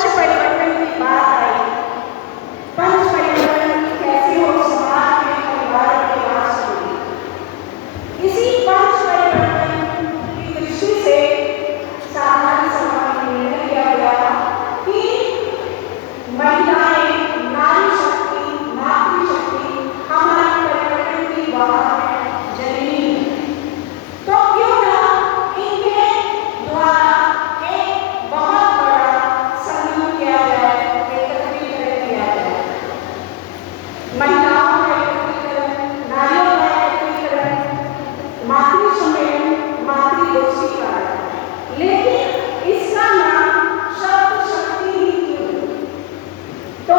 पंच परिवर्तन की बात आई। पंच परिवर्तन कैसे हो समाज में, परिवार के राष्ट्र में। इसी पंच परिवर्तन की दृष्टि से साधारण सभा में निर्णय किया गया कि महिलाएं, नारी शक्ति, मातृशक्ति हमारे परिवर्तन की वाहक है, जननी है। तो क्यों ना इनके द्वारा एक बहुत बड़ा सम्मेलन किया जाए, एकत्रीकरण किया जाए। महिलाओं का एकत्रीकरण, नारियों का एकत्रीकरण, मातृ सम्मेलन, मातृगोष्ठी का है। लेकिन इसका नाम शब्द शक्ति ही क्यों? तो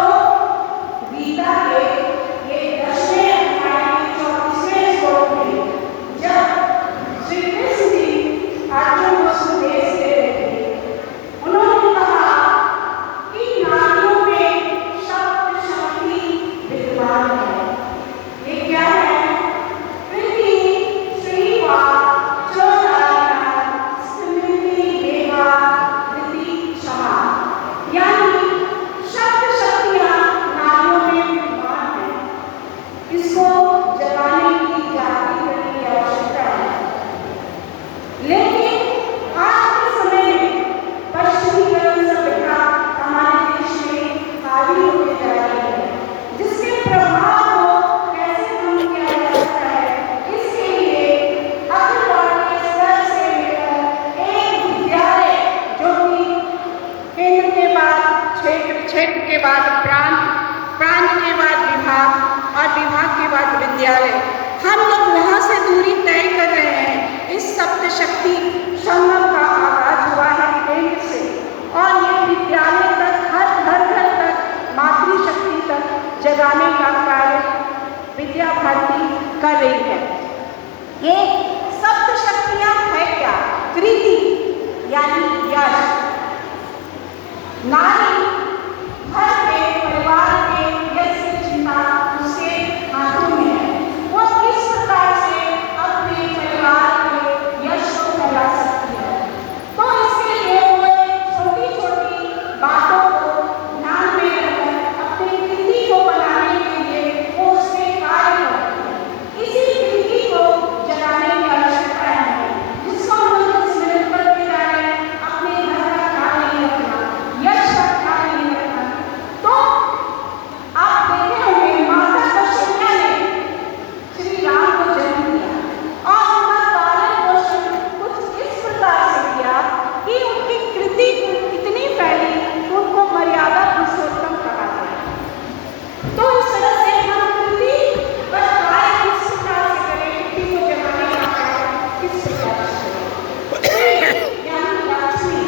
गीता के ये 10वें अध्याय के 34वें श्लोक में जब श्री कृष्ण जी अर्जुन को संदेश दे रहे थे, उन्होंने कहा कि नारियों में शब्द शक्ति विद्यमान है। ये क्या है? पृथ्वी श्रीवा चोराया स्मृति देवा वृद्धि क्षमा, यानी शब्द शक्तियां नारियों में विद्यमान है। इसको जगाने की, जागृत करने की आवश्यकता है। लेकिन आज के समय में पश्चिमीकरण सभ्यता हमारे देश में हावी होते जा रही है, जिसके प्रभाव को कैसे कम किया जा सकता है, इसके लिए अखिल भारतीय स्तर से लेकर एक विद्यालय जो कि केंद्र के बाद क्षेत्र, क्षेत्र के बाद प्रांत, प्रांत के बाद विभाग और विभाग के बाद विद्यालय, हम लोग वहाँ से दूरी तय कर रहे हैं। इस सप्त शक्ति संगम का आगाज हुआ है केंद्र से, और ये विद्यालय तक, हर घर घर तक मातृशक्ति तक जगाने का कार्य विद्या भारती कर रही है। ये सप्त शक्तियाँ है क्या? कृति यानी यश। नारी घर के, परिवार के यश की चिंता उसके हाथों में है। वो किस प्रकार से अपने परिवार के यश को फैला सकती है। तो इसके लिए वो छोटी छोटी बातों को ध्यान में रखकर अपनी कृति को बनाने के लिए वो उसमें कार्य करती है। इसी कृति को जगाने की आवश्यकता है, जिसको हम लोग स्मरण करते जा रहे हैं। अपने घर का ख्याल नहीं रखना, यश का ख्याल नहीं रखना। तो आप देखे होंगे माता कौशल्या ने श्री राम को जन्म दिया और उनका पालन पोषण कुछ इस प्रकार से किया कि उनकी कृति इतनी फैली कि उनको मर्यादा पुरुषोत्तम कहा गया। तो इस तरह से हम कृति पर कार्य किस प्रकार से करें, कृति को जगाने का कार्य किस प्रकार से करें। यानी लक्ष्मी,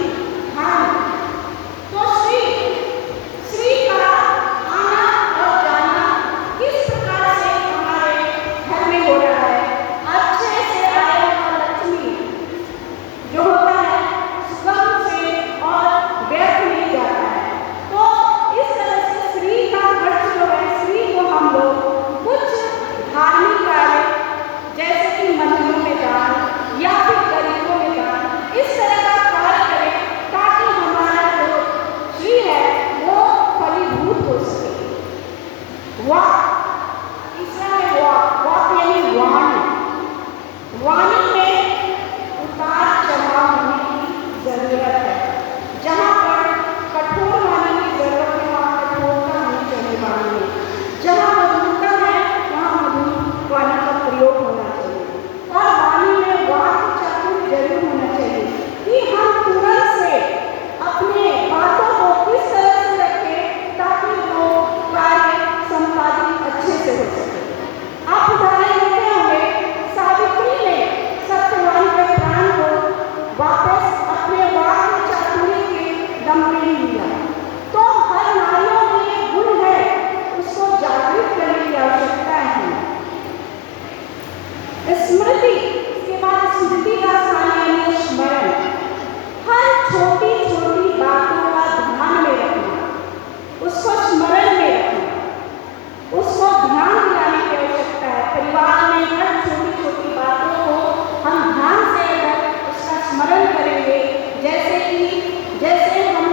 धन। तो श्री का आना और जाना किस प्रकार से हमारे घर में हो रहा है। अच्छे से आए हुआ लक्ष्मी जो होता है सुगम से और व्यर्थ नहीं जाता है। तो इस तरह से श्री का खर्च जो है, श्री को हम लोग कुछ धार्मिक कार्य जैसे कि मंदिरों में दान या फिर गरीबों में दान, इस तरह का कार्य करें ताकि हमारा जो श्री है वो फलीभूत हो सके। वाक, तीसरा है वाक। वाक यानी वाणी। वाणी में उतार चढ़ाव होने की जरूरत है। जहाँ पर कठोर वाणी की जरूरत है, वहाँ कठोरता होनी चाहिए वाणी में। जहाँ मधुरता है, वहाँ मधुर वाणी का प्रयोग होना चाहिए। और वाणी में वाक चातुर्य जरूर होना चाहिए कि हम तुरंत से अपने बातों को किस तरह से रखें ताकि वो कार्य संपादित अच्छे से हो सके। आप उदाहरण देते होंगे, सावित्री ने सत्यवान के प्राण को वापस अपने वाक चातुर्य के दम पे ही लिया। तो हर नारियों में ये गुण है, उसको जागृत करने की आवश्यकता है। स्मृति, इसके बाद स्मृति का स्थान यानी स्मरण। हर छोटी छोटी बातों का ध्यान में रखना, उसको स्मरण में रखना, उसको ध्यान दिलाने की आवश्यकता है। परिवार में हर छोटी छोटी बातों को हम ध्यान से अगर उसका स्मरण करेंगे, जैसे कि जैसे हम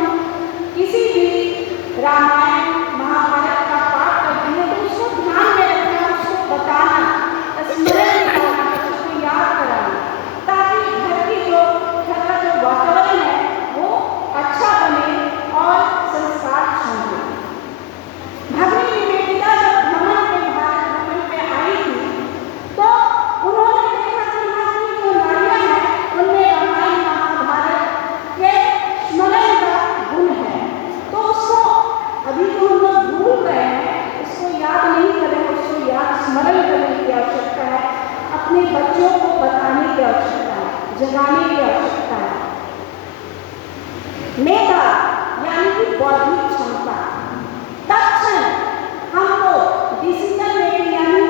किसी रामायण महाभारत का पाठ करती है तो उसको ध्यान में रखना, उसको बताना, स्मरण कराना, उसको याद कराना, ताकि घर का जो वातावरण है वो अच्छा बने और संस्कार समझे। भगनी निवेदिता जब भारत भ्रमण पे आई थी तो उन्होंने देखा कि यहाँ की जो नारियां हैं उनमें रामायण महाभारत के स्मरण का गुण है। तो उसको अभी तो हम लोग भूल गए हैं, उसको याद नहीं कर रहे हैं, उसको याद स्मरण करने की आवश्यकता है, अपने बच्चों को बताने की आवश्यकता है, जगाने की आवश्यकता है। मेधा यानी कि बौद्धिक क्षमता, तत्क्षण हमको डिसीजन मेकिंग यानी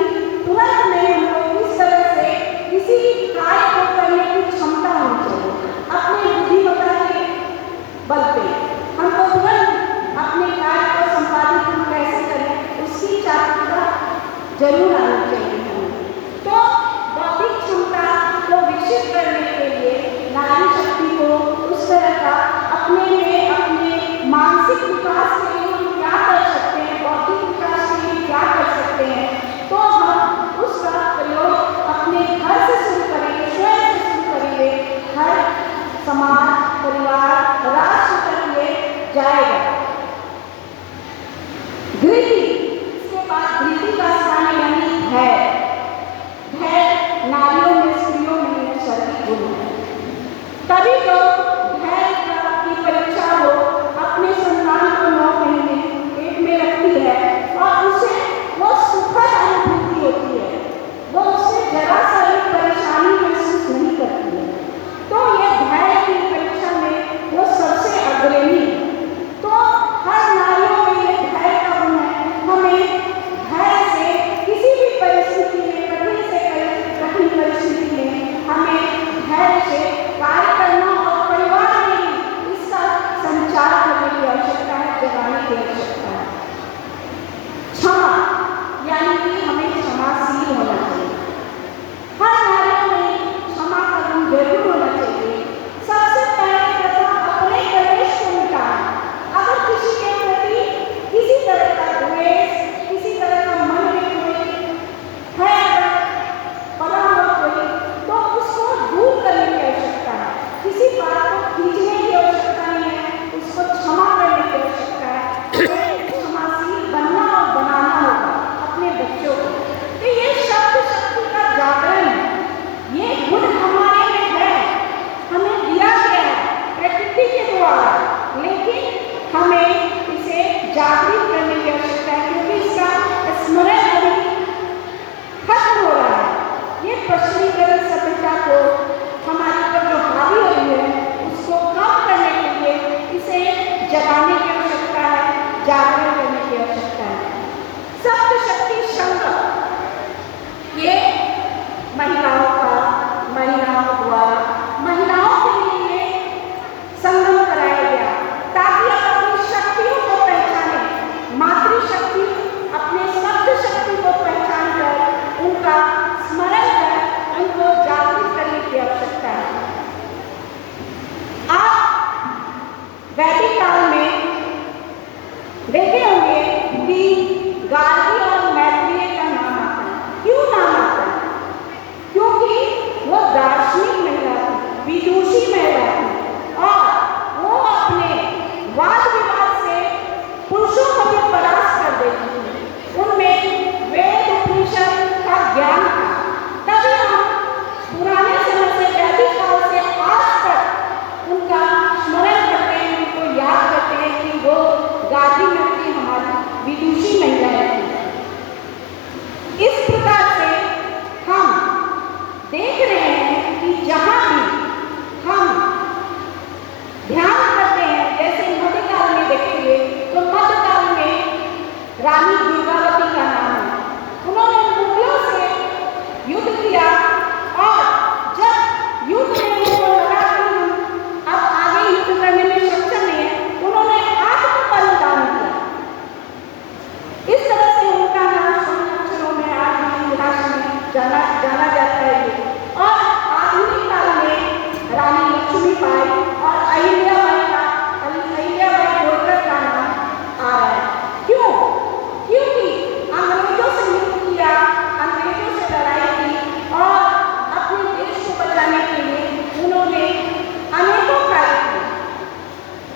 तुरंत में हमको किस तरह से किसी कार्य को करने की क्षमता होनी चाहिए। अपने बुद्धिमत्ता के बल पे हमको तुरंत अपने कार्य को संपादित हम कैसे करें उसकी चातुर्यता जरूर आनी चाहिए हमें। तो बौद्धिक क्षमता को विकसित करने के लिए नारी शक्ति को उस तरह का अपने में अपने मानसिक विकास के लिए हम क्या कर सकते हैं, बौद्धिक विकास के लिए क्या कर सकते हैं, तो हम उसका प्रयोग अपने घर से शुरू करेंगे, स्वयं से शुरू करेंगे, हर समाज, परिवार, राष्ट्र तक ये जाएगा। धृति, इसके बाद धृति का स्थान यानी धैर्य। धैर्य नारियों में, स्त्रियों में नैसर्गिक गुण है। तभी तो धैर्य की परीक्षा हो अपने संतान को 9 महीने पेट में रखती है और उसे वो सुखद अनुभूति होती है, वो उससे जरा सा भी परेशानी महसूस नहीं करती है। तो ये धैर्य की परीक्षा में वो सबसे अग्रणी है। तो हर नारियों में ये धैर्य का गुण है। हमें धैर्य से किसी भी परिस्थिति में, कठिन से कठिन परिस्थिति में हमें धैर्य से कार्य करना और परिवार में भी इसका संचार करने की आवश्यकता है, जगाने की आवश्यकता है। क्षमा यानी कि हमें क्षमाशील होना चाहिए। हर नारियों में क्षमा का गुण जरूर होना चाहिए। सबसे पहले प्रथम अपने कलेश को मिटाना। अगर किसी के प्रति किसी तरह का द्वेष, किसी तरह का मन में कोई है परामर्श कोई, तो उसको दूर करने की आवश्यकता है। किसी बात को खींचने की आवश्यकता नहीं है, उसको क्षमा करने की आवश्यकता है। क्षमाशील बनना और बनाना होगा अपने बच्चों को। तो ये शब्द शक्ति का जागरण है, ये गुण हमारे में है, हमें दिया गया है प्रकृति के द्वारा, लेकिन हमें इसे जागृत करने की आवश्यकता है क्योंकि इसका स्मरण अभी खत्म हो रहा है। ये पश्चिमीकरण सभ्यता को हमारे ऊपर जो हावी हो रही है उसको कम करने के लिए इसे जगाने की आवश्यकता है, जागरण करने की आवश्यकता है। सप्तशक्ति संगम ये महिलाओं द्वारा महिलाओं के लिए संगम कराया गया ताकि अपनी शक्तियों को पहचाने, मातृशक्ति अपने सप्त शक्ति को पहचान कर उनका स्मरण कर उनको जागृत करने की आवश्यकता है। आप वैदिक काल में देखे होंगे कि गार्गी और मैत्रेय का नाम आता है। क्यों नाम आता है? क्योंकि वो दार्शनिक महिला थी, विदुषी महिला थी और वो अपने वाद विवाद से पुरुषों को भी परास्त कर देती थी। उनमें वेद उपनिषद का ज्ञान था। तभी हम पुराने समय से, वैदिक काल से आज तक उनका स्मरण करते हैं, उनको याद करते हैं कि वो गार्गी मैत्रेय हमारी विदुषी